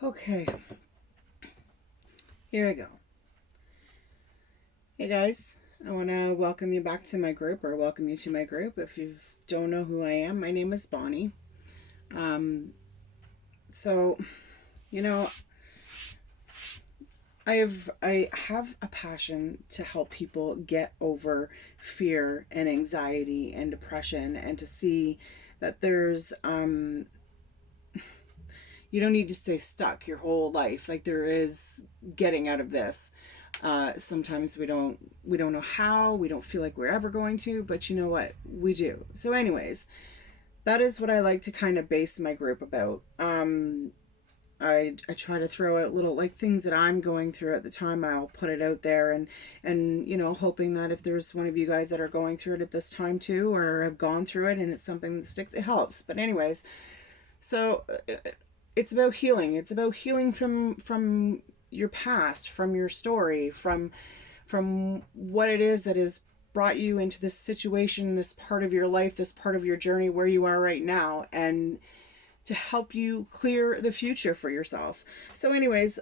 Okay, here I go. Hey guys, I want to welcome you back to my group, or welcome you to my group. If you don't know who I am, my name is Bonnie. Um, so, you know, I have a passion to help people get over fear and anxiety and depression, and to see that you don't need to stay stuck your whole life. Like, there is getting out of this. Sometimes we don't know how, we don't feel like we're ever going to, but you know what, we do. So anyways, that is what I like to kind of base my group about. I try to throw out little, like, things that I'm going through at the time. I'll put it out there, and hoping that if there's one of you guys that are going through it at this time too, or have gone through it and it's something that sticks, it helps. But anyways, so it's about healing. It's about healing from your past, from your story, from what it is that has brought you into this situation, this part of your life, this part of your journey where you are right now, and to help you clear the future for yourself. So anyways,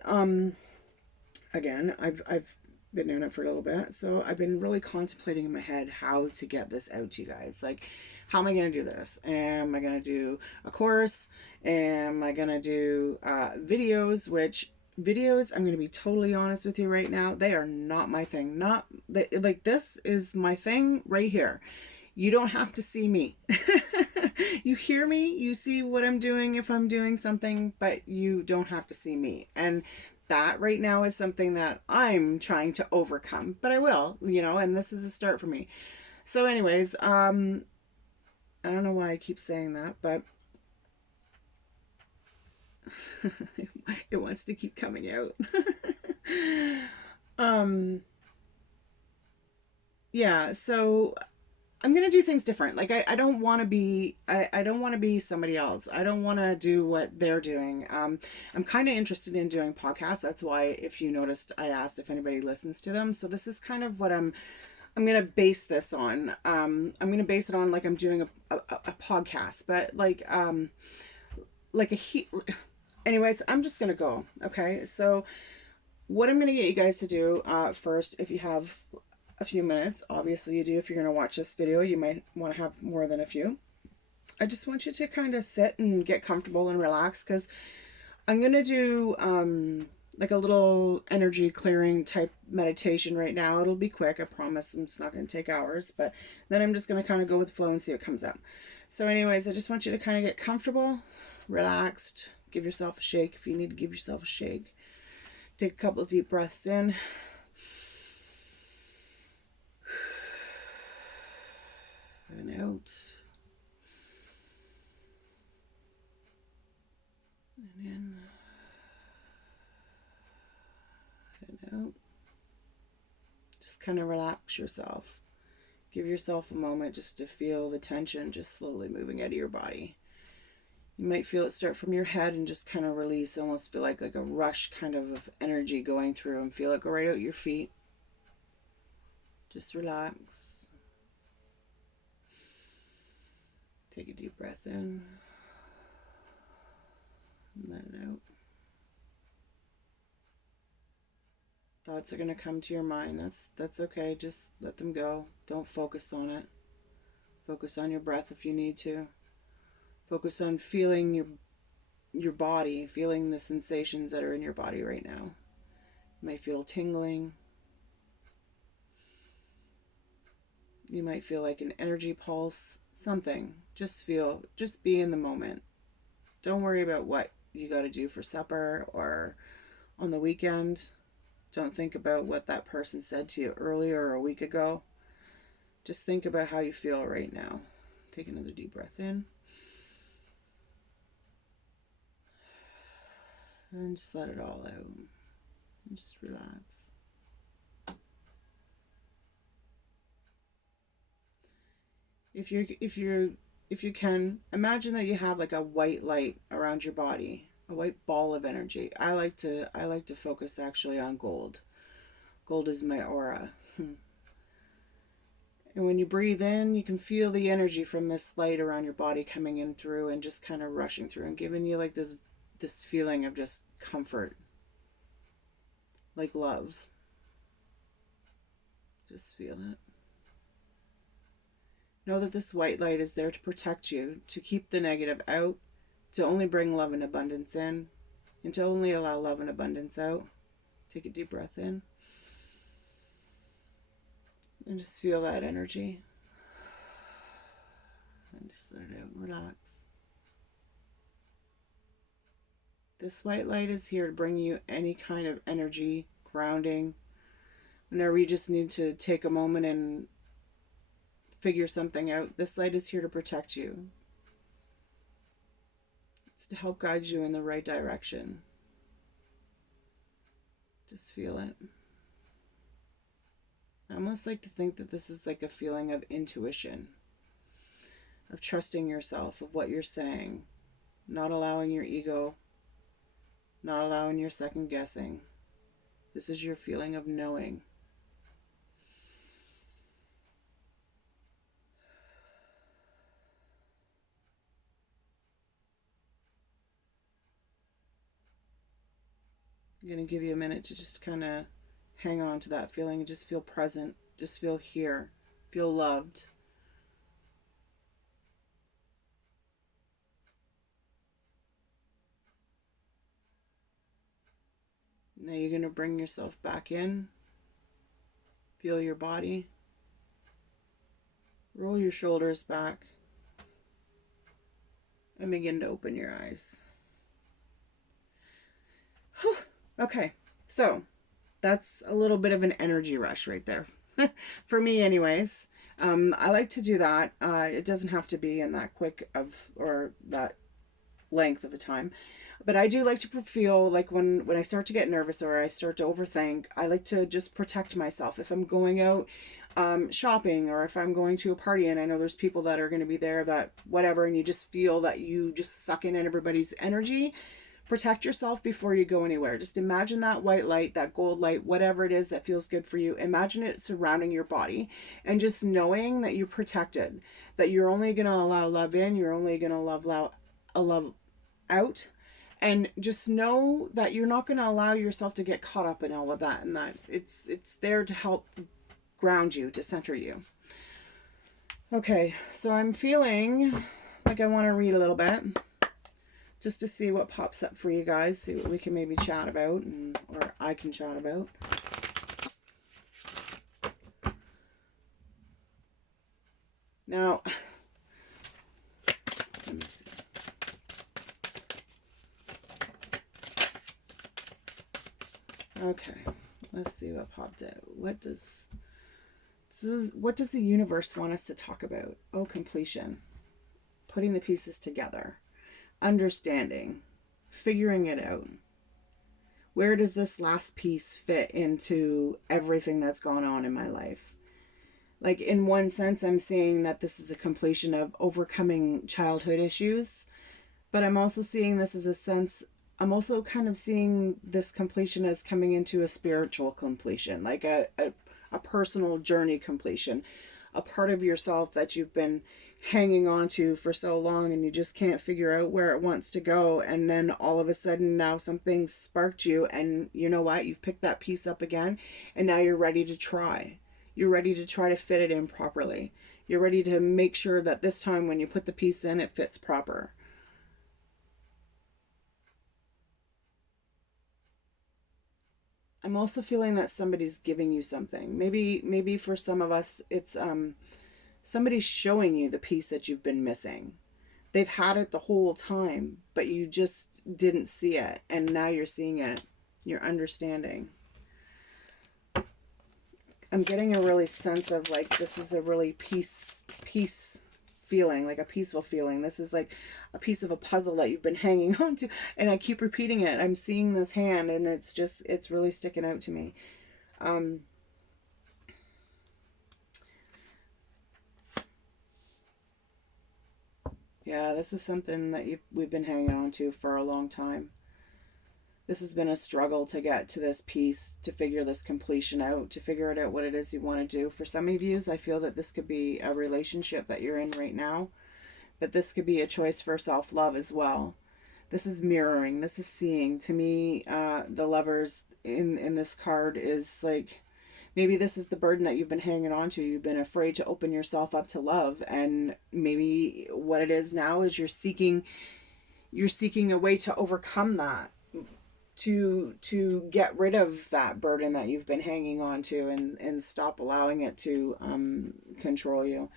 again, I've been doing it for a little bit, so I've been really contemplating in my head how to get this out to you guys. Like, how am I going to do this? Am I going to do a course? Am I going to do videos? Which videos, I'm going to be totally honest with you right now, they are not my thing. Not like, this is my thing right here. You don't have to see me. You hear me, you see what I'm doing if I'm doing something, but you don't have to see me. And that right now is something that I'm trying to overcome, but I will, and this is a start for me. So anyways, I don't know why I keep saying that, but it wants to keep coming out. um yeah, so I'm gonna do things different. Like, I don't want to be I don't want to be somebody else. I don't want to do what they're doing. I'm kind of interested in doing podcasts. That's why, if you noticed, I asked if anybody listens to them. So this is kind of what I'm gonna base this on. I'm gonna base it on, like, I'm doing a podcast, but like a he. Anyways, I'm just gonna go. Okay, so what I'm gonna get you guys to do first, if you have a few minutes. Obviously, you do. If you're going to watch this video, you might want to have more than a few. I just want you to kind of sit and get comfortable and relax, because I'm going to do like a little energy clearing type meditation right now. It'll be quick. I promise. It's not going to take hours, but then I'm just going to kind of go with the flow and see what comes up. So anyways, I just want you to kind of get comfortable, relaxed, give yourself a shake if you need to give yourself a shake. Take a couple of deep breaths in. And out. And in. And out. Just kind of relax yourself. Give yourself a moment just to feel the tension just slowly moving out of your body. You might feel it start from your head and just kind of release, almost feel like a rush kind of energy going through, and feel it go right out your feet. Just relax. Take a deep breath in. And let it out. Thoughts are going to come to your mind. That's okay. Just let them go. Don't focus on it. Focus on your breath if you need to. Focus on feeling your body, feeling the sensations that are in your body right now. You might feel tingling. You might feel like an energy pulse, something. Just be in the moment. Don't worry about what you got to do for supper or on the weekend. Don't think about what that person said to you earlier or a week ago. Just think about how you feel right now. Take another deep breath in. And just let it all out. And just relax. If you can, imagine that you have like a white light around your body, a white ball of energy. I like to focus actually on gold. Gold is my aura. And when you breathe in, you can feel the energy from this light around your body coming in through and just kind of rushing through and giving you like this this feeling of just comfort, like love. Just feel it. Know that this white light is there to protect you, to keep the negative out, to only bring love and abundance in, and to only allow love and abundance out. Take a deep breath in and just feel that energy. And just let it out and relax. This white light is here to bring you any kind of energy, grounding. Whenever you just need to take a moment and figure something out, this light is here to protect you. It's to help guide you in the right direction. Just feel it. I almost like to think that this is like a feeling of intuition, of trusting yourself, of what you're saying, not allowing your ego, not allowing your second guessing. This is your feeling of knowing. I'm going to give you a minute to just kind of hang on to that feeling and just feel present. Just feel here. Feel loved. Now you're going to bring yourself back in. Feel your body. Roll your shoulders back. And begin to open your eyes. Whew. Okay, so that's a little bit of an energy rush right there. For me anyways. I like to do that. It doesn't have to be in that quick of, or that length of a time. But I do like to feel like when I start to get nervous or I start to overthink, I like to just protect myself. If I'm going out shopping, or if I'm going to a party and I know there's people that are going to be there that whatever, and you just feel that you just suck in everybody's energy, protect yourself before you go anywhere. Just imagine that white light, that gold light, whatever it is that feels good for you. Imagine it surrounding your body and just knowing that you're protected, that you're only going to allow love in, you're only going to love out. And just know that you're not going to allow yourself to get caught up in all of that, and that it's there to help ground you, to center you. Okay, so I'm feeling like I want to read a little bit just to see what pops up for you guys, see what we can maybe chat about, or I can chat about. Now, let me see. Okay, let's see what popped out. What does the universe want us to talk about? Oh, completion. Putting the pieces together. Understanding. Figuring it out. Where does this last piece fit into everything that's gone on in my life? Like, in one sense, I'm seeing that this is a completion of overcoming childhood issues, but I'm also seeing this as a sense, I'm also kind of seeing this completion as coming into a spiritual completion, like a personal journey completion, a part of yourself that you've been hanging on to for so long and you just can't figure out where it wants to go, and then all of a sudden now something sparked you, and you know what, you've picked that piece up again, and now you're ready to try. You're ready to try to fit it in properly. You're ready to make sure that this time when you put the piece in, it fits proper. I'm also feeling that somebody's giving you something. Maybe for some of us, it's somebody's showing you the piece that you've been missing. They've had it the whole time, but you just didn't see it, and now you're seeing it. You're understanding. I'm getting a really sense of like this is a really peace feeling, like a peaceful feeling. This is like a piece of a puzzle that you've been hanging on to, and I keep repeating it. I'm seeing this hand, and it's really sticking out to me. Yeah, this is something that we've been hanging on to for a long time. This has been a struggle to get to this piece, to figure this completion out, to figure it out what it is you want to do. For some of you, I feel that this could be a relationship that you're in right now, but this could be a choice for self-love as well. This is mirroring. This is seeing. To me, the Lovers in this card is like, maybe this is the burden that you've been hanging on to. You've been afraid to open yourself up to love, and maybe what it is now is you're seeking a way to overcome that, to get rid of that burden that you've been hanging on to, and stop allowing it to control you.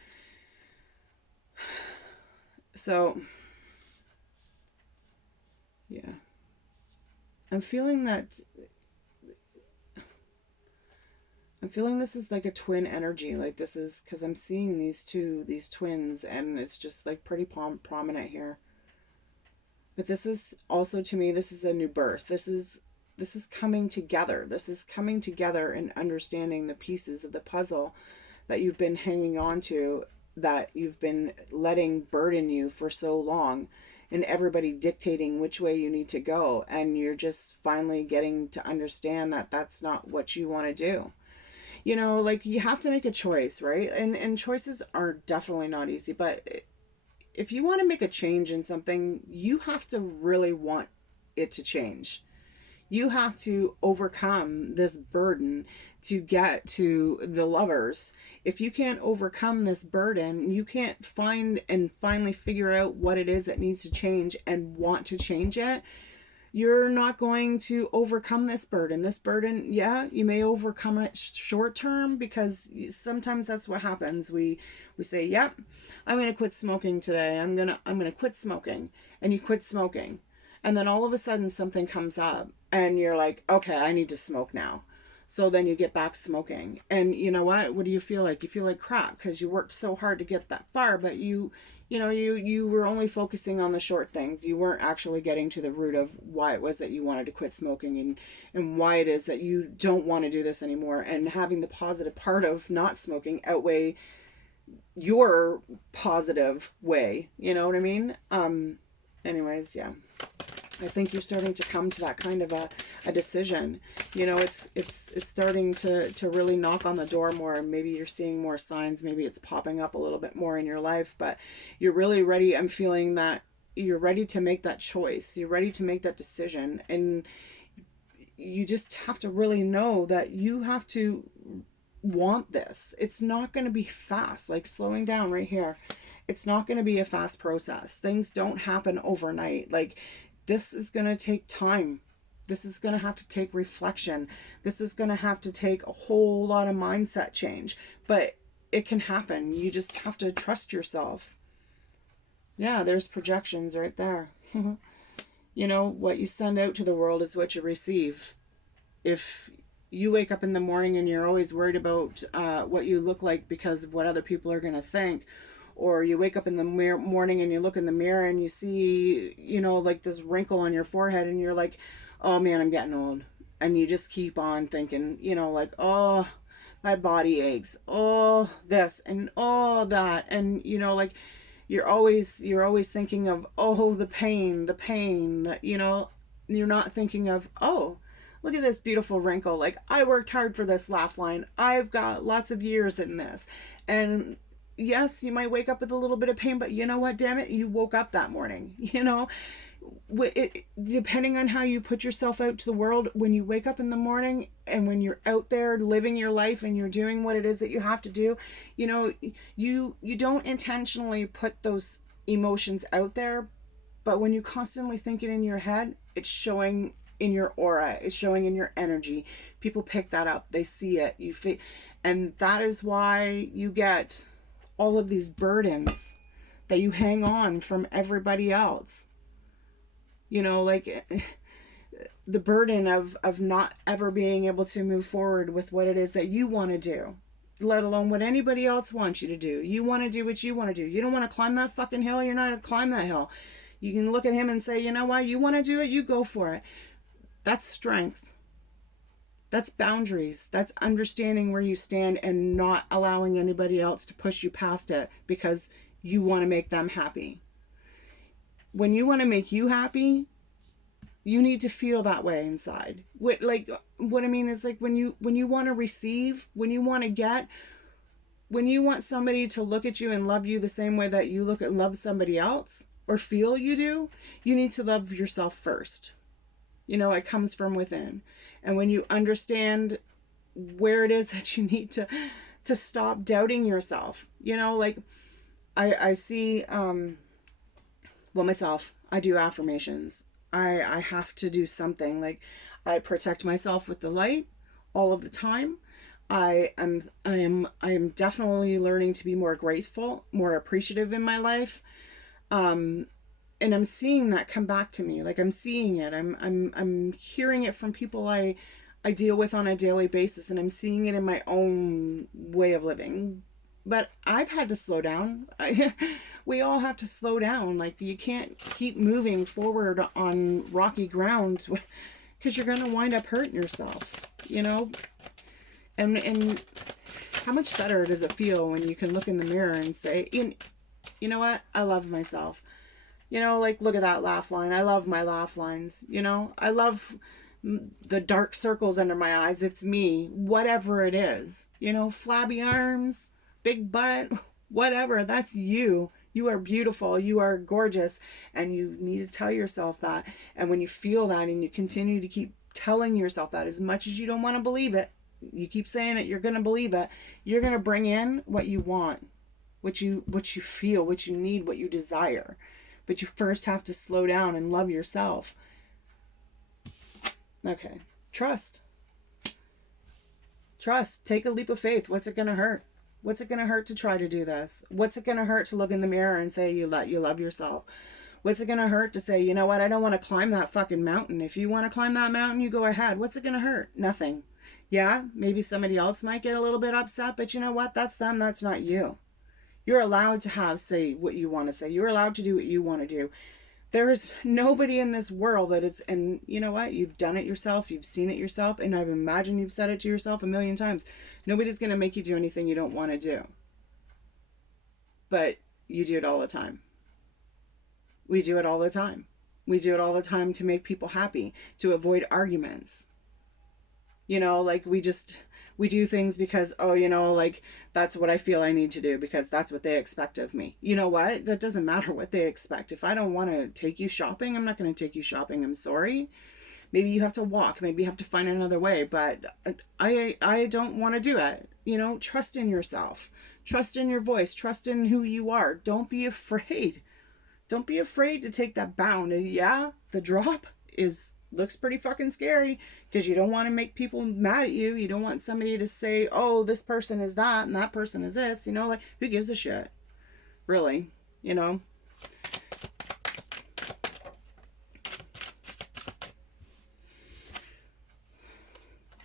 So yeah, I'm feeling that I'm feeling this is like a twin energy. Like this is because I'm seeing these twins, and it's just like pretty prominent here. But this is also, to me, this is a new birth. This is coming together. This is coming together and understanding the pieces of the puzzle that you've been hanging on to, that you've been letting burden you for so long, and everybody dictating which way you need to go, and you're just finally getting to understand that that's not what you want to do. You know, like, you have to make a choice, right? And choices are definitely not easy, but if you want to make a change in something, you have to really want it to change. You have to overcome this burden to get to the Lovers. If you can't overcome this burden, you can't find and finally figure out what it is that needs to change and want to change it, you're not going to overcome this burden. This burden, yeah, you may overcome it short term, because sometimes that's what happens. We say, "Yep, I'm going to quit smoking today. I'm going to quit smoking." And you quit smoking. And then all of a sudden something comes up and you're like, "Okay, I need to smoke now." So then you get back smoking. And you know what? What do you feel like? You feel like crap because you worked so hard to get that far, but you were only focusing on the short things. You weren't actually getting to the root of why it was that you wanted to quit smoking, and why it is that you don't want to do this anymore, and having the positive part of not smoking outweigh your positive way. You know what I mean? Anyways, yeah. I think you're starting to come to that kind of a decision. You know, it's starting to really knock on the door more. Maybe you're seeing more signs. Maybe it's popping up a little bit more in your life, but you're really ready. I'm feeling that you're ready to make that choice. You're ready to make that decision. And you just have to really know that you have to want this. It's not going to be fast. Like, slowing down right here. It's not going to be a fast process. Things don't happen overnight. Like, this is going to take time. This is going to have to take reflection. This is going to have to take a whole lot of mindset change. But it can happen. You just have to trust yourself. Yeah, there's projections right there. You know, what you send out to the world is what you receive. If you wake up in the morning and you're always worried about what you look like because of what other people are going to think, or you wake up in the morning and you look in the mirror and you see, you know, like this wrinkle on your forehead, and you're like, "Oh man, I'm getting old." And you just keep on thinking, you know, like, "Oh, my body aches. Oh, this and oh, that." And, you know, like, you're always thinking of, oh, the pain, you know. You're not thinking of, oh, look at this beautiful wrinkle. Like, I worked hard for this laugh line. I've got lots of years in this. And yes, you might wake up with a little bit of pain, but you know what, damn it, you woke up that morning. You know, depending on how you put yourself out to the world, when you wake up in the morning and when you're out there living your life and you're doing what it is that you have to do, you know, you don't intentionally put those emotions out there, but when you constantly think it in your head, it's showing in your aura, it's showing in your energy. People pick that up, they see it, and that is why you get all of these burdens that you hang on from everybody else. You know, like, the burden of not ever being able to move forward with what it is that you want to do, let alone what anybody else wants you to do. You want to do what you want to do. You don't want to climb that fucking hill, you're not going to climb that hill. You can look at him and say, "You know what, you want to do it, you go for it." That's strength. That's boundaries. That's understanding where you stand and not allowing anybody else to push you past it because you want to make them happy. When you want to make you happy, you need to feel that way inside. What I mean is, like, when you want to receive, when you want to get, when you want somebody to look at you and love you the same way that you look at love somebody else, or feel you do, you need to love yourself first. You know, it comes from within. And when you understand where it is that you need to stop doubting yourself, you know, like I see well, myself, I do affirmations. I have to do something. Like, I protect myself with the light all of the time. I am definitely learning to be more grateful, more appreciative in my life. Um and I'm seeing that come back to me. Like, I'm seeing it. I'm hearing it from people I deal with on a daily basis, and I'm seeing it in my own way of living. But I've had to slow down. We all have to slow down. Like, you can't keep moving forward on rocky ground because you're going to wind up hurting yourself, you know? And how much better does it feel when you can look in the mirror and say, you know what? I love myself. You know, like, look at that laugh line. I love my laugh lines. You know, I love the dark circles under my eyes. It's me, whatever it is. You know, flabby arms, big butt, whatever. That's you. You are beautiful. You are gorgeous. And you need to tell yourself that. And when you feel that and you continue to keep telling yourself that, as much as you don't want to believe it, you keep saying it, you're going to believe it. You're going to bring in what you want, what you feel, what you need, what you desire. But you first have to slow down and love yourself. Okay. Trust. Trust. Take a leap of faith. What's it going to hurt? What's it going to hurt to try to do this? What's it going to hurt to look in the mirror and say you love yourself? What's it going to hurt to say, you know what, I don't want to climb that fucking mountain. If you want to climb that mountain, you go ahead. What's it going to hurt? Nothing. Yeah, maybe somebody else might get a little bit upset, but you know what? That's them. That's not you. You're allowed to say what you want to say. You're allowed to do what you want to do. There is nobody in this world that is, and you know what? You've done it yourself. You've seen it yourself. And I've imagined you've said it to yourself a million times. Nobody's going to make you do anything you don't want to do. But you do it all the time. We do it all the time. We do it all the time to make people happy, to avoid arguments. You know, like, we do things because, oh, you know, like, that's what I feel I need to do because that's what they expect of me. You know what? That doesn't matter what they expect. If I don't want to take you shopping, I'm not going to take you shopping. I'm sorry. Maybe you have to walk. Maybe you have to find another way. But I don't want to do it. You know, trust in yourself. Trust in your voice. Trust in who you are. Don't be afraid. Don't be afraid to take that bound. And yeah, the drop looks pretty fucking scary because you don't want to make people mad at you. You don't want somebody to say, oh, this person is that and that person is this. You know, like, who gives a shit? Really, you know?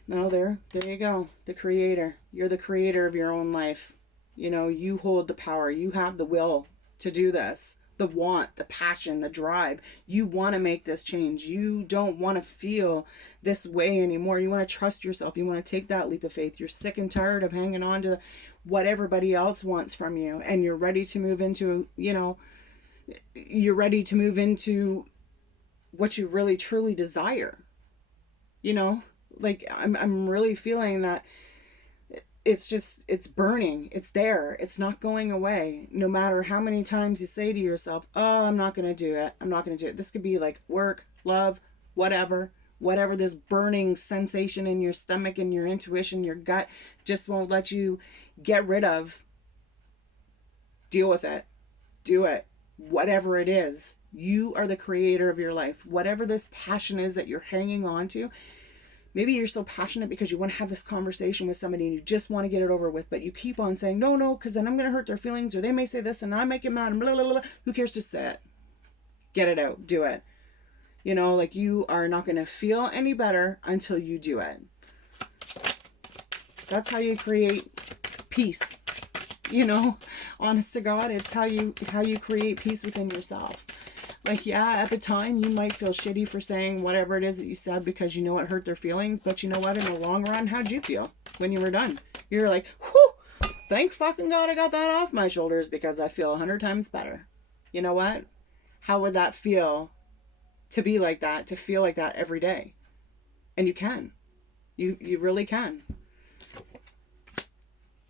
No, there you go. The creator. You're the creator of your own life. You know, you hold the power. You have the will to do this. The want, the passion, the drive. You want to make this change. You don't want to feel this way anymore. You want to trust yourself. You want to take that leap of faith. You're sick and tired of hanging on to what everybody else wants from you. And you're ready to move into, you know, you're ready to move into what you really truly desire. You know, like, I'm really feeling that it's burning. It's there. It's not going away. No matter how many times you say to yourself, oh, I'm not going to do it. I'm not going to do it. This could be like work, love, whatever this burning sensation in your stomach and your intuition, your gut just won't let you get rid of. Deal with it. Do it. Whatever it is, you are the creator of your life. Whatever this passion is that you're hanging on to, maybe you're so passionate because you want to have this conversation with somebody and you just want to get it over with, but you keep on saying, no, because then I'm going to hurt their feelings, or they may say this and I might get mad and blah, blah, blah. Who cares? Just say it. Get it out. Do it. You know, like, you are not going to feel any better until you do it. That's how you create peace. You know, honest to God, it's how you create peace within yourself. Like, yeah, at the time, you might feel shitty for saying whatever it is that you said because you know it hurt their feelings. But you know what? In the long run, how'd you feel when you were done? You're like, whew, thank fucking God I got that off my shoulders because I feel 100 times better. You know what? How would that feel to be like that, to feel like that every day? And you can. You really can.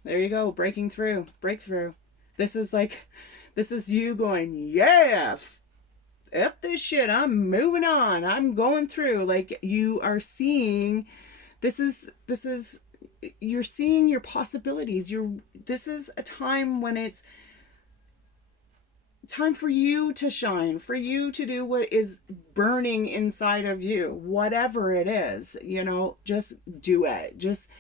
There you go. Breaking through. Breakthrough. This is you going, yeah, F this shit, I'm moving on, I'm going through. Like, you are seeing, this is you're seeing your possibilities. This is a time when it's time for you to shine, for you to do what is burning inside of you, whatever it is, just do it. Just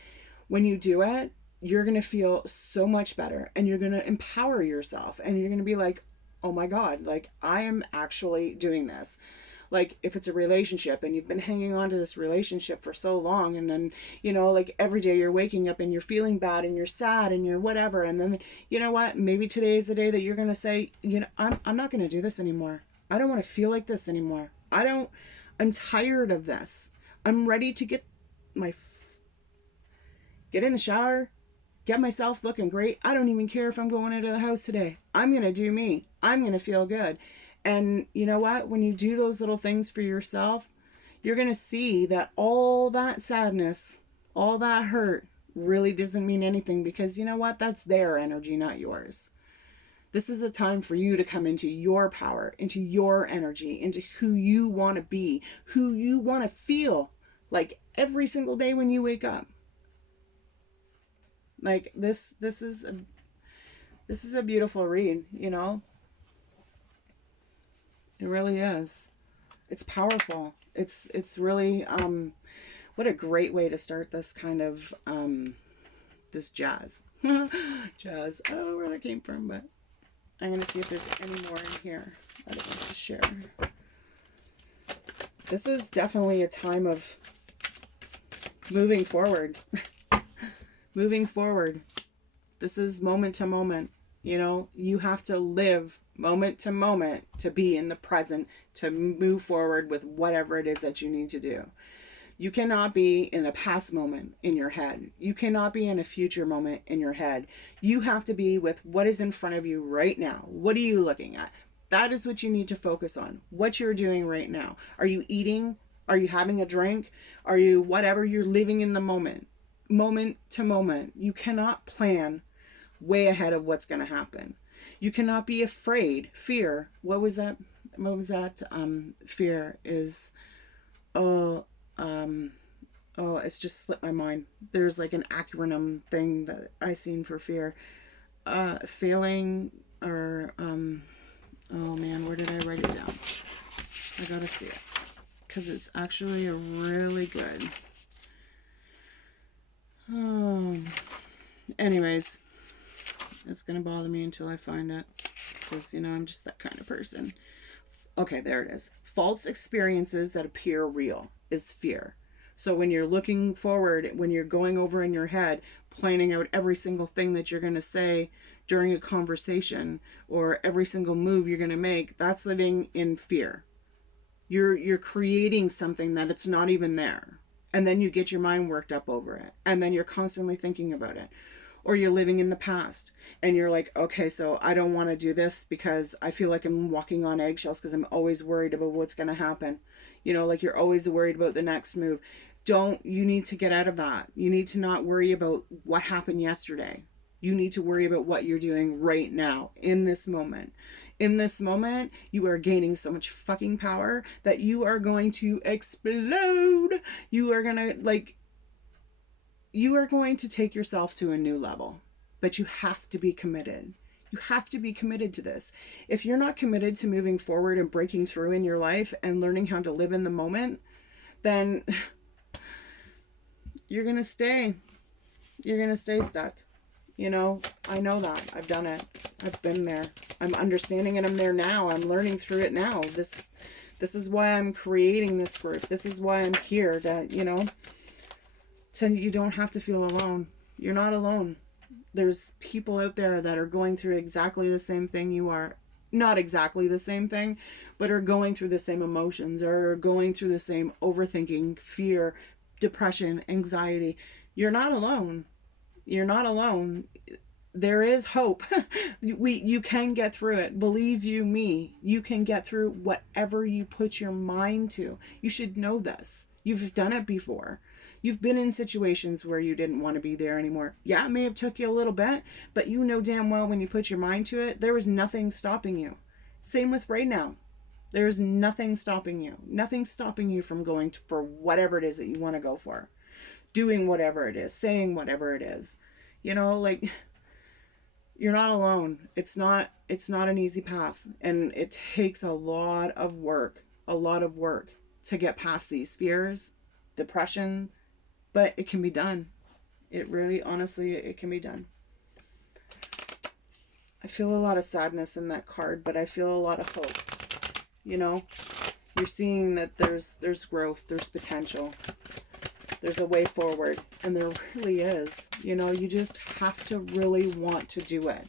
when you do it, you're going to feel so much better, and you're going to empower yourself, and you're going to be like, oh my God, like, I am actually doing this. Like, if it's a relationship and you've been hanging on to this relationship for so long, and then, like, every day you're waking up and you're feeling bad and you're sad and you're whatever. And then, you know what? Maybe today is the day that you're going to say, I'm not going to do this anymore. I don't want to feel like this anymore. I'm tired of this. I'm ready to get in the shower, get myself looking great. I don't even care if I'm going into the house today. I'm going to do me. I'm going to feel good. And you know what? When you do those little things for yourself, you're going to see that all that sadness, all that hurt really doesn't mean anything, because you know what? That's their energy, not yours. This is a time for you to come into your power, into your energy, into who you want to be, who you want to feel like every single day when you wake up. Like, this is a beautiful read, It really is. It's powerful. It's really what a great way to start this kind of this jazz. Jazz. I don't know where that came from, but I'm going to see if there's any more in here that I want to share. This is definitely a time of moving forward. Moving forward. This is moment to moment. You have to live moment to moment to be in the present, to move forward with whatever it is that you need to do. You cannot be in a past moment in your head. You cannot be in a future moment in your head. You have to be with what is in front of you right now. What are you looking at? That is what you need to focus on. What you're doing right now. Are you eating? Are you having a drink? Are you whatever? You're living in the moment. Moment to moment. You cannot plan way ahead of what's going to happen. You cannot be afraid. Fear. What was that? Fear is, it's just slipped my mind. There's like an acronym thing that I seen for fear. Failing, or, oh man, where did I write it down? I gotta see it, because it's actually a really good. Anyways, it's gonna bother me until I find it, because I'm just that kind of person. Okay, there it is. False experiences that appear real is fear. So when you're looking forward, when you're going over in your head, planning out every single thing that you're going to say during a conversation, or every single move you're going to make, that's living in fear. You're creating something that it's not even there. And then you get your mind worked up over it. And then you're constantly thinking about it. Or you're living in the past and you're like, okay, so I don't want to do this because I feel like I'm walking on eggshells, because I'm always worried about what's going to happen. Like, you're always worried about the next move. You need to get out of that. You need to not worry about what happened yesterday. You need to worry about what you're doing right now, in this moment. In this moment, you are gaining so much fucking power that you are going to explode. You are going to take yourself to a new level, but you have to be committed. You have to be committed to this. If you're not committed to moving forward and breaking through in your life and learning how to live in the moment, then you're going to stay stuck. I know that. I've done it. I've been there. I'm understanding it. I'm there now. I'm learning through it now. This is why I'm creating this group. This is why I'm here, that, you don't have to feel alone. You're not alone. There's people out there that are going through exactly the same thing you are. Not exactly the same thing, but are going through the same emotions, or are going through the same overthinking, fear, depression, anxiety. You're not alone. You're not alone. There is hope. You can get through it. Believe you me, you can get through whatever you put your mind to. You should know this. You've done it before. You've been in situations where you didn't want to be there anymore. Yeah, it may have took you a little bit, but you know damn well when you put your mind to it, there was nothing stopping you. Same with right now. There's nothing stopping you. Nothing stopping you from going for whatever it is that you want to go for. Doing whatever it is, saying whatever it is. You know, like, you're not alone. It's not an easy path, and it takes a lot of work to get past these fears, depression, but it can be done. It really, honestly, it can be done. I feel a lot of sadness in that card, but I feel a lot of hope. You know, you're seeing that there's growth, there's potential, there's a way forward, and there really is. You know, you just have to really want to do it.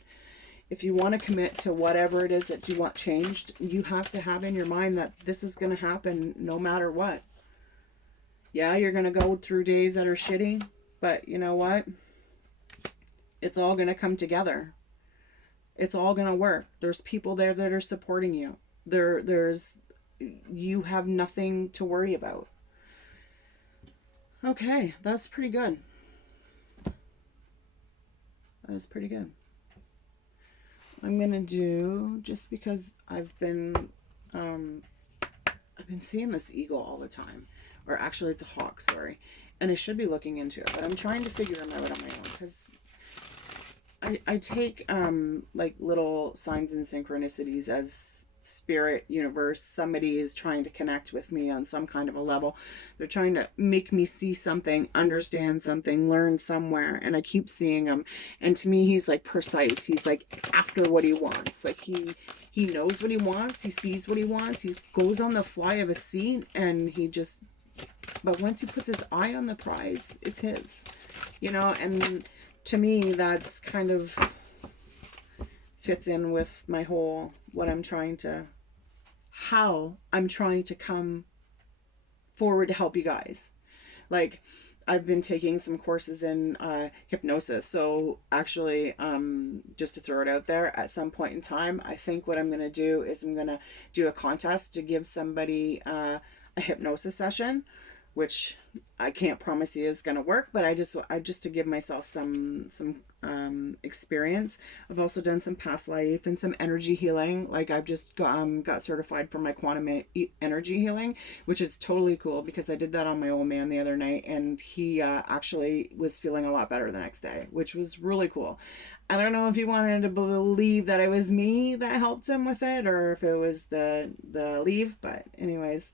If you want to commit to whatever it is that you want changed, you have to have in your mind that this is going to happen no matter what. Yeah, you're going to go through days that are shitty, but you know what? It's all going to come together. It's all going to work. There's people there that are supporting you. You have nothing to worry about. Okay, that's pretty good. That's pretty good. I'm gonna do, just because I've been seeing this eagle all the time, or actually it's a hawk, sorry, and I should be looking into it, but I'm trying to figure them out on my own, because I take like little signs and synchronicities as spirit, universe. Somebody is trying to connect with me on some kind of a level. They're trying to make me see something, understand something, learn somewhere, and I keep seeing him. And to me, he's like precise. He's like after what he wants. Like he knows what he wants. He sees what he wants. He goes on the fly of a seat, and but once he puts his eye on the prize, it's his. You know, and to me, that's kind of fits in with my whole, how I'm trying to come forward to help you guys. Like, I've been taking some courses in hypnosis. So actually, just to throw it out there, at some point in time, I think what I'm going to do is I'm going to do a contest to give somebody a hypnosis session, which I can't promise you is going to work, but I just to give myself some experience. I've also done some past life and some energy healing. Like, I've just got certified for my quantum energy healing, which is totally cool, because I did that on my old man the other night, and he actually was feeling a lot better the next day, which was really cool. I don't know if he wanted to believe that it was me that helped him with it, or if it was the leave, but anyways.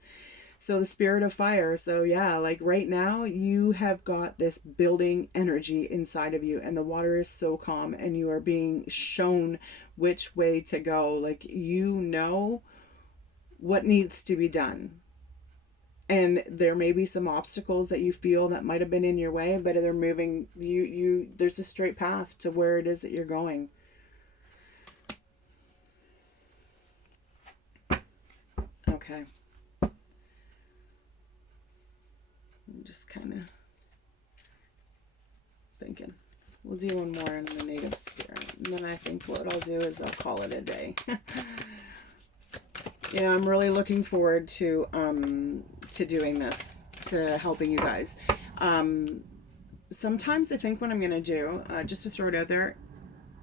So the spirit of fire. So yeah, like right now you have got this building energy inside of you, and the water is so calm, and you are being shown which way to go. Like, you know what needs to be done. And there may be some obstacles that you feel that might have been in your way, but they're moving there's a straight path to where it is that you're going. Okay. I'm just kind of thinking. We'll do one more in the native spirit, and then I think what I'll do is I'll call it a day. You know, I'm really looking forward to doing this, to helping you guys. Sometimes I think what I'm going to do, just to throw it out there,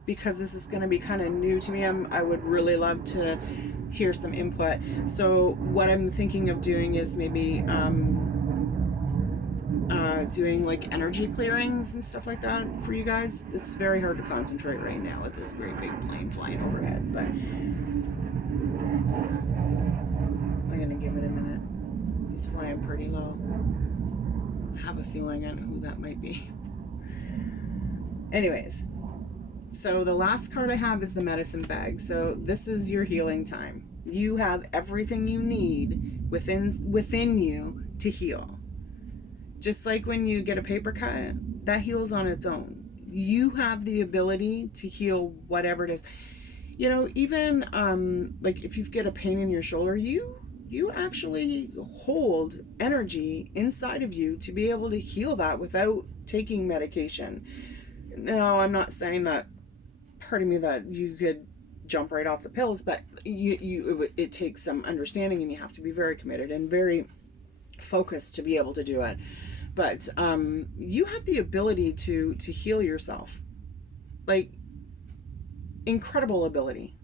because this is going to be kind of new to me, I would really love to hear some input. So what I'm thinking of doing is maybe doing like energy clearings and stuff like that for you guys. It's very hard to concentrate right now with this great big plane flying overhead, but I'm gonna give it a minute. He's flying pretty low. I have a feeling on who that might be. Anyways, so the last card I have is the medicine bag. So this is your healing time. You have everything you need within you to heal. Just like when you get a paper cut, that heals on its own. You have the ability to heal whatever it is. You know, even like if you get a pain in your shoulder, you actually hold energy inside of you to be able to heal that without taking medication. Now, I'm not saying that, pardon me, that you could jump right off the pills, but it takes some understanding, and you have to be very committed and very focused to be able to do it. But you have the ability to heal yourself, like, incredible ability.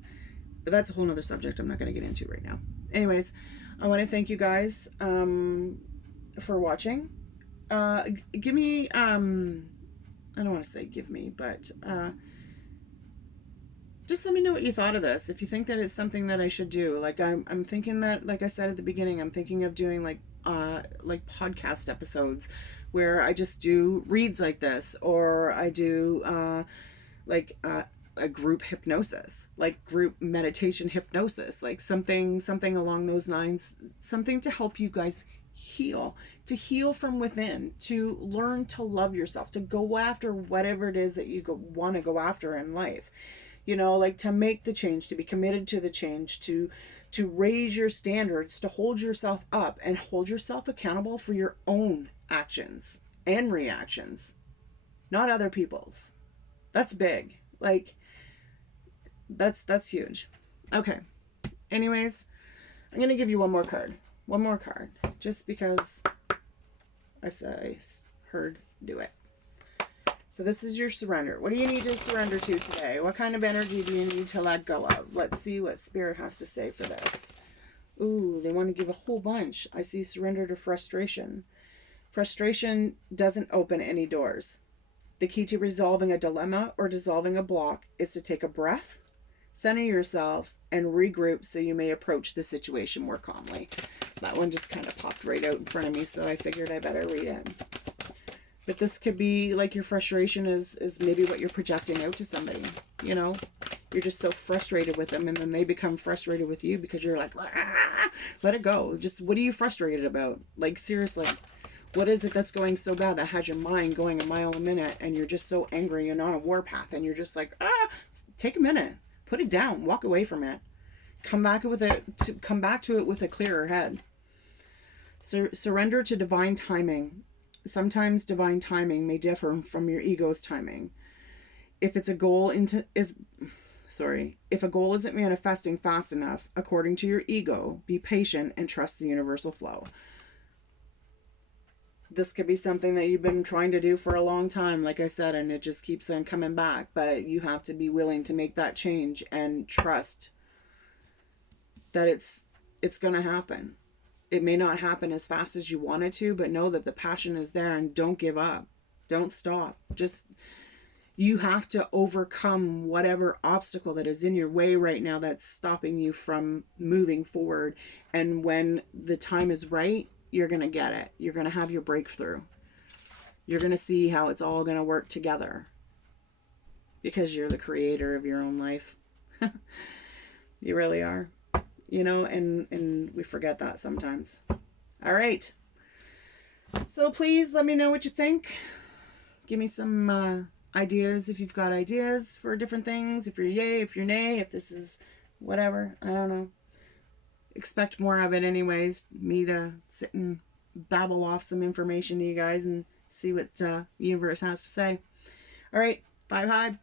But that's a whole nother subject I'm not going to get into right now. Anyways, I want to thank you guys for watching. Give me, I don't want to say give me, but just let me know what you thought of this. If you think that it's something that I should do, like I'm thinking that, like I said at the beginning, I'm thinking of doing like podcast episodes where I just do reads like this, or I do like a group hypnosis, like group meditation hypnosis, like something along those lines, something to help you guys heal, to heal from within, to learn to love yourself, to go after whatever it is that you want to go after in life. You know, like to make the change, to be committed to the change, to raise your standards, to hold yourself up and hold yourself accountable for your own actions and reactions, not other people's. That's big. Like that's huge. Okay. Anyways, I'm going to give you one more card. One more card just because I heard do it. So this is your surrender. What do you need to surrender to today? What kind of energy do you need to let go of? Let's see what Spirit has to say for this. Ooh, they want to give a whole bunch. I see surrender to frustration. Frustration doesn't open any doors. The key to resolving a dilemma or dissolving a block is to take a breath, center yourself, and regroup so you may approach the situation more calmly. That one just kind of popped right out in front of me, so I figured I better read it. But this could be like your frustration is maybe what you're projecting out to somebody. You know, you're just so frustrated with them, and then they become frustrated with you because you're like, ah, let it go. Just what are you frustrated about? Like, seriously, what is it that's going so bad that has your mind going a mile a minute, and you're just so angry and on a warpath, and you're just like, take a minute, put it down, walk away from it, come back to it with a clearer head. Surrender to divine timing. Sometimes divine timing may differ from your ego's timing. If a goal isn't manifesting fast enough, according to your ego, be patient and trust the universal flow. This could be something that you've been trying to do for a long time, like I said, and it just keeps on coming back. But you have to be willing to make that change and trust that it's going to happen. It may not happen as fast as you want it to, but know that the passion is there, and don't give up. Don't stop. Just, you have to overcome whatever obstacle that is in your way right now that's stopping you from moving forward. And when the time is right, you're going to get it. You're going to have your breakthrough. You're going to see how it's all going to work together because you're the creator of your own life. You really are. You know, and we forget that sometimes. All right. So please let me know what you think. Give me some ideas if you've got ideas for different things. If you're yay, if you're nay, if this is whatever. I don't know. Expect more of it anyways. Me to sit and babble off some information to you guys and see what the universe has to say. All right. Bye.